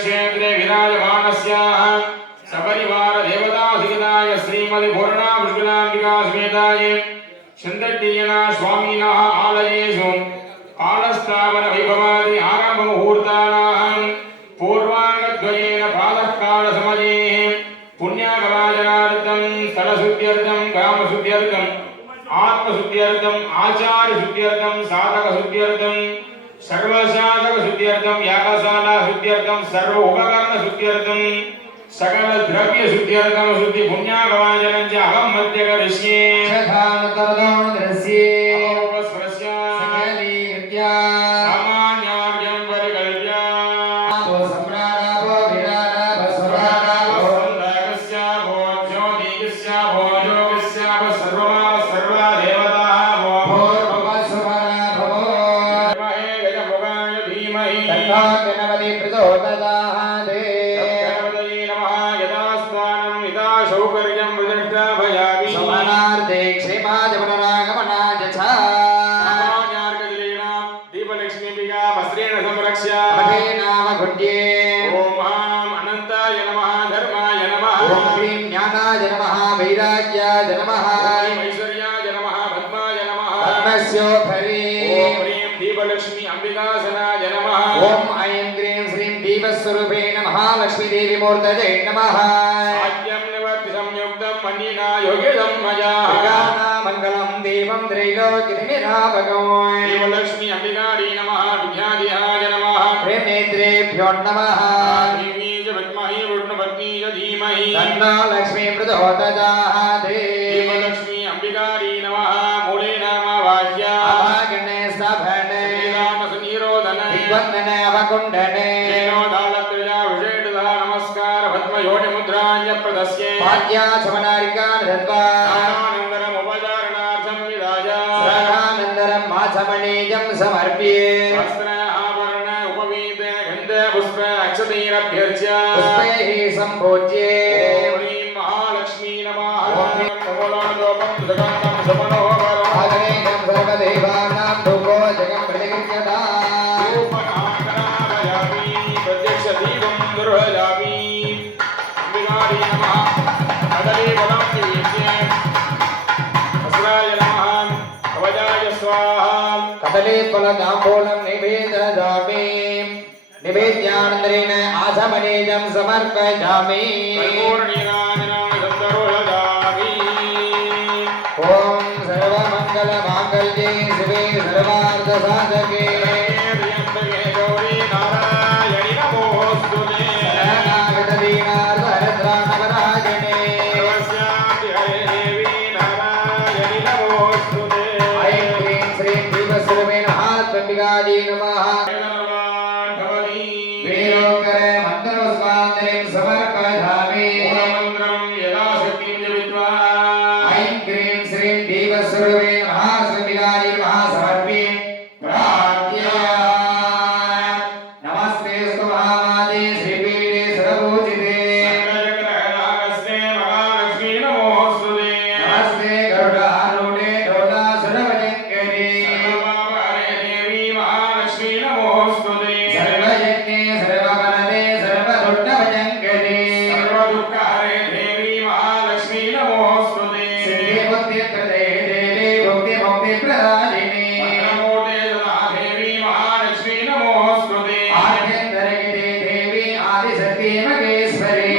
क्षेत्रे विराजमानस्याः। सपरिवारदेवताधिगताय श्रीमदिपूर्णापुष्कलाम्बिकासमेताय चन्दट्टीयना स्वामीनः आलयेषु आलस्तावनवैभवादि आरम्भमुहूर्तानां पूर्वाङ्गद्वयेन प्रातःकालसमये पुण्यागवाचनार्थं स्थलशुद्ध्यर्थं ग्रामशुद्ध्यर्थं ఆత్మశుద్ధ్యర్థం ఆచారశుద్ధ్యర్థం సాధకశుద్ధ్యర్థం సకలసాధకశుద్ధ్యర్థం యాగశాల శుద్ధ్యర్థం సర్వ ఉపకరణ శుద్ధ్యర్థం సకల ద్రవ్య శుద్ధ్యర్థం శుద్ధి పుణ్యాగమాజనం చ అహం మధ్య కరిష్యే सौकर्यं प्रतिष्ठापयामि समनार्थे क्षेमाजमनरागमनाय च सामान्यार्घजलेन दीपलक्ष्मीभिः वस्त्रेण संरक्ष्य पठेनावकुण्ड्ये ॐ माम् अनन्ताय नमः धर्माय नमः ॐ ह्रीं ज्ञानाय नमः वैराग्याय नमः ॐ ऐश्वर्याय नमः पद्माय नमः पद्मस्योपरि ॐ ह्रीं दीपलक्ष्मी अम्बिकासनाय नमः ॐ ऐं क्रीं श्रीं दीपस्वरूपेण महालक्ष्मीदेवी देवलक्ष्मी अम्बिकायै नमः विद्याधिहाय नमः। प्रेमेन्द्रेभ्यो नमः। देवी च विद्महे विष्णुपत्नी च धीमहि। तन्नो लक्ष्मी प्रचोदयात् अक्षतैरभ्यर्च्य पुष्पैः सम्पूज्ये ॐ ह्रीं महालक्ष्मी नमः कमलोपं जगन्नं समनोहरम् आगणेकं सर्वदेवानां धूपो जगं प्रतिगृह्यता रूपनाकरालयामि प्रत्यक्षदीपं दुर्हयामि अम्बिकायै नमः कदलीफलं निवेद्य वस्त्राय नमः कवचाय स्वाहा कदलीफलताम्बूलं निवेदयामि कर्पूरनीरानन्दरेण आसमनेजं समर्पयामि ॐ सर्वमङ्गलमाङ्गल्ये शिवे सर्वार्थसाधके శ్రీమగేశ్వరి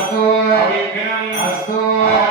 Pastor, Pastor.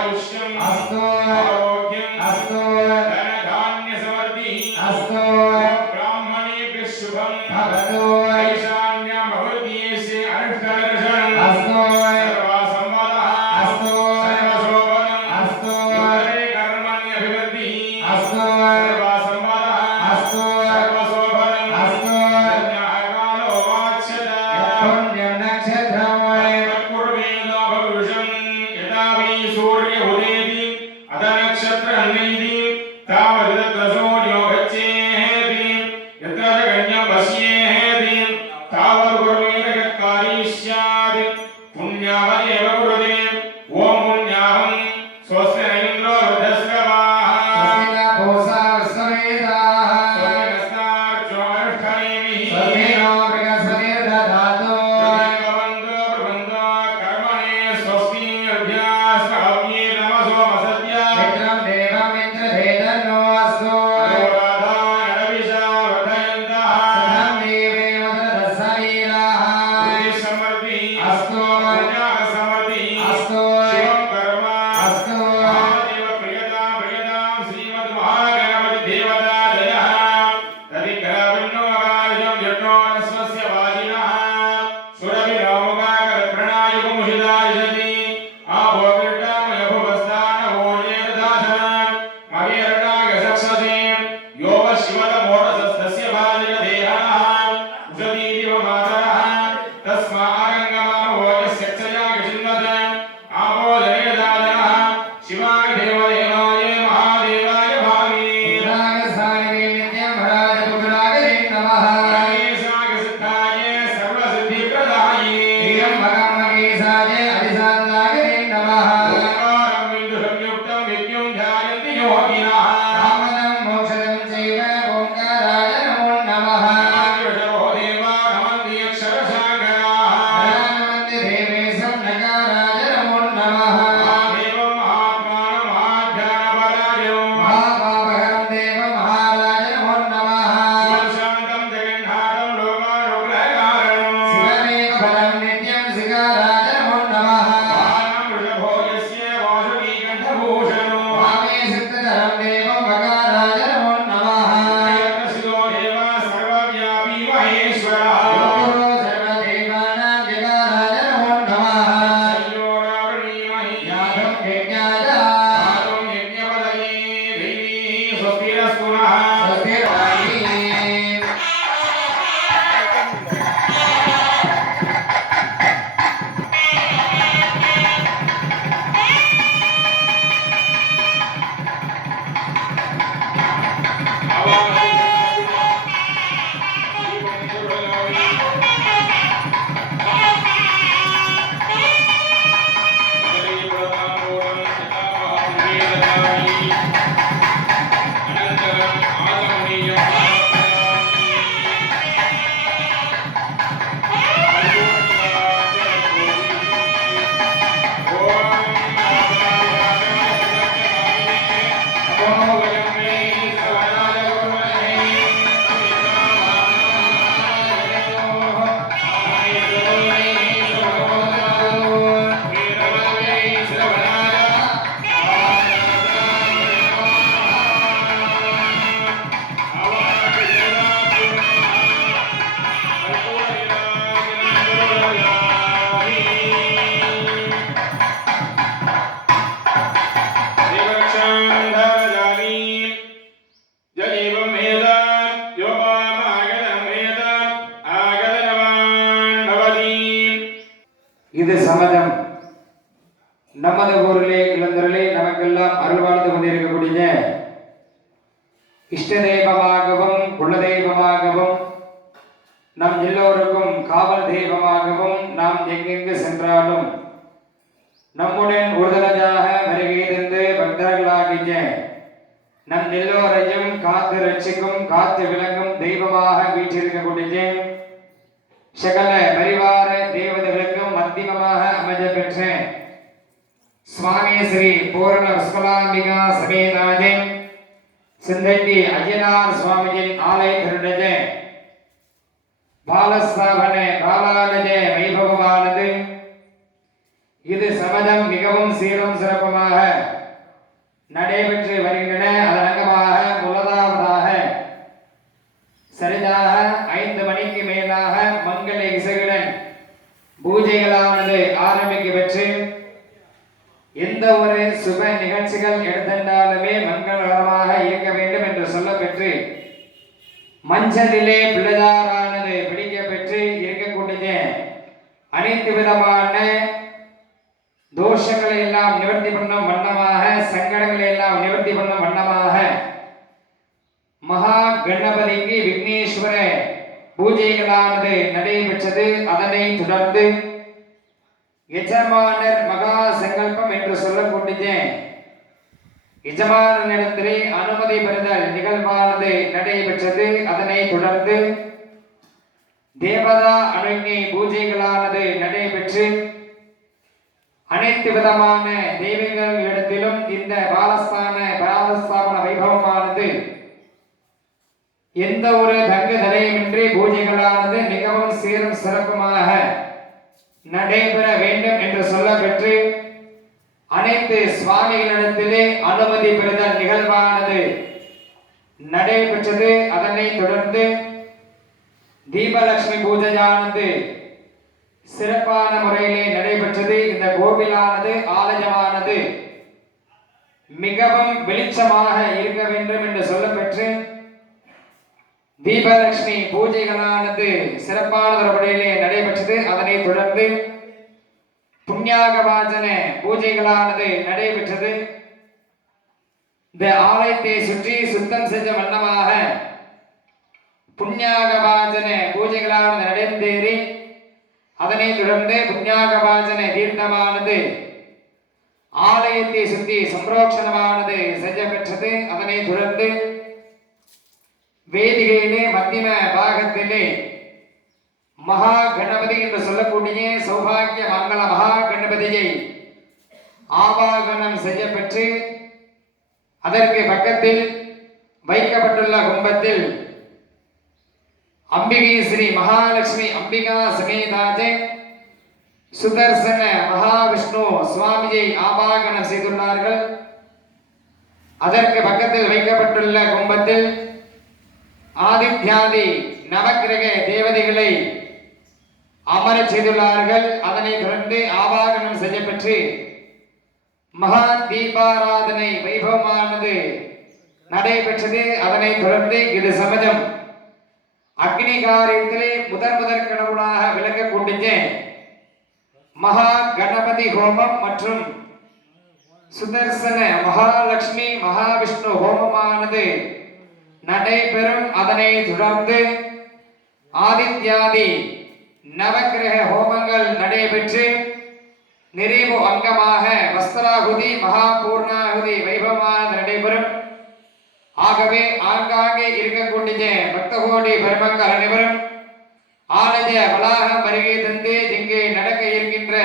ఇది సహజం காத்து ரட்சிக்கும் காத்து விளங்கும் தெய்வமாக வீற்றிருக்கக்கூடிய சகல பரிவார தேவதைகளுக்கும் மத்தியமாக அமைஞ்ச பெற்ற சுவாமி ஸ்ரீ பூரண விஸ்வலாம்பிகா சமேதாஜே சிந்தண்டி அய்யனார் சுவாமியின் ஆலயத்தினுடைய பாலஸ்தாபன பாலானஜ வைபவமானது. இது சமதம் மிகவும் சீரும் சிறப்புமாக நடைபெற்று வருகின்றன. பூஜைகளானது ஆரம்பிக்க பெற்று எந்த ஒரு சுப நிகழ்ச்சிகள் எடுத்திருந்தாலுமே மங்களகரமாக இருக்க வேண்டும் என்று சொல்லப்பெற்று மஞ்சளிலே பிள்ளைதாரானது பிடிக்க பெற்று இருக்கக்கூடிய அனைத்து விதமான தோஷங்களை எல்லாம் நிவர்த்தி பண்ணும் வண்ணமாக சங்கடங்களை எல்லாம் நிவர்த்தி பண்ணும் வண்ணமாக மகா கணபதிக்கு விக்னேஸ்வர பூஜைகளானது நடைபெற்றது அதனை தொடர்ந்து எஜமானர் மகா சங்கல்பம் என்று சொல்லக்கூடிய எஜமானனிடத்திலே அனுமதி பெறுதல் நிகழ்வானது நடைபெற்றது அதனை தொடர்ந்து தேவதா அணுகி பூஜைகளானது நடைபெற்று அனைத்து விதமான தெய்வங்களிடத்திலும் இந்த பாலஸ்தான பாலஸ்தாபன வைபவமானது எந்த ஒரு தங்க தடையுமின்றி பூஜைகளானது மிகவும் சீரும் சிறப்புமாக நடைபெற வேண்டும் என்று சொல்லப்பெற்று அனைத்து சுவாமிகளிடத்திலே அனுமதி பெறுதல் நிகழ்வானது. நடைபெற்றது. அதனை தொடர்ந்து தீபலட்சுமி பூஜையானது சிறப்பான முறையிலே நடைபெற்றது. இந்த கோவிலானது ஆலயமானது மிகவும் வெளிச்சமாக இருக்க வேண்டும் என்று சொல்லப்பெற்று தீபலட்சுமி பூஜைகளானது சிறப்பான ஒரு முறையிலே நடைபெற்றது. அதனை தொடர்ந்து புண்ணியாக வாசன பூஜைகளானது நடைபெற்றது. இந்த ஆலயத்தை சுற்றி சுத்தம் செஞ்ச வண்ணமாக புண்ணியாக வாசன பூஜைகளானது நடந்தேறி அதனை தொடர்ந்து புண்ணியாக வாசன தீர்த்தமானது ஆலயத்தை சுற்றி சம்ரோக்ஷணமானது செய்யப்பெற்றது அதனை தொடர்ந்து வேதிகையிலே மத்தியம பாகத்திலே மகா கணபதி என்று சொல்லக்கூடிய சௌபாகிய மங்கள மகா கணபதியை ஆவாகனம் செய்யப்பெற்று அதற்கு பக்கத்தில் வைக்கப்பட்டுள்ள கும்பத்தில் அம்பிகை ஸ்ரீ மகாலட்சுமி அம்பிகா சமேதாஜே சுதர்சன மகாவிஷ்ணு சுவாமியை ஆபாகனம் செய்துள்ளார்கள். அதற்கு பக்கத்தில் வைக்கப்பட்டுள்ள கும்பத்தில் ஆதித்யாதி நவக்கிரக தேவதைகளை அமர செய்துள்ளார்கள். அதனை தொடர்ந்து ஆவாகனம் செய்யப்பெற்று மகா தீபாராதனை வைபவமானது நடைபெற்றது. அதனை தொடர்ந்து இது சமயம் அக்னி காரியத்திலே முதன் முதற் கடவுளாக விளங்கக்கூடிய மகா கணபதி ஹோமம் மற்றும் சுதர்சன மகாலட்சுமி மகாவிஷ்ணு ஹோமமானது நடைபெறும் அதனை தொடர்ந்து ஆதித்யாதி நவக்கிரக ஹோமங்கள் நடைபெற்று நிறைவு அங்கமாக வஸ்திராகுதி மகாபூர்ணாகுதி பூர்ணாகுதி நடைபெறும். ஆகவே ஆங்காங்கே இருக்கக்கூடிய பக்தகோடி பெருமக்கள் அனைவரும் ஆலய வளாகம் வருகை தந்து இங்கே நடக்க இருக்கின்ற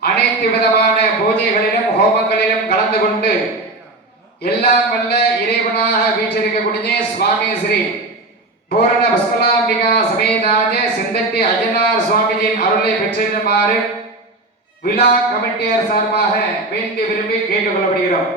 அனைத்து விதமான பூஜைகளிலும் ஹோமங்களிலும் கலந்து கொண்டு எல்லாம் வல்ல இறைவனாக வீற்றிருக்கக்கூடிய சுவாமி ஸ்ரீ பூரண பஸ்மலாம்பிகா சமேதாஜ செந்தட்டி அஜனார் சுவாமிஜியின் அருளை பெற்றிருக்குமாறு விழா கமிட்டியார் சார்பாக வேண்டி விரும்பி கேட்டுக்கொள்ளப்படுகிறோம்.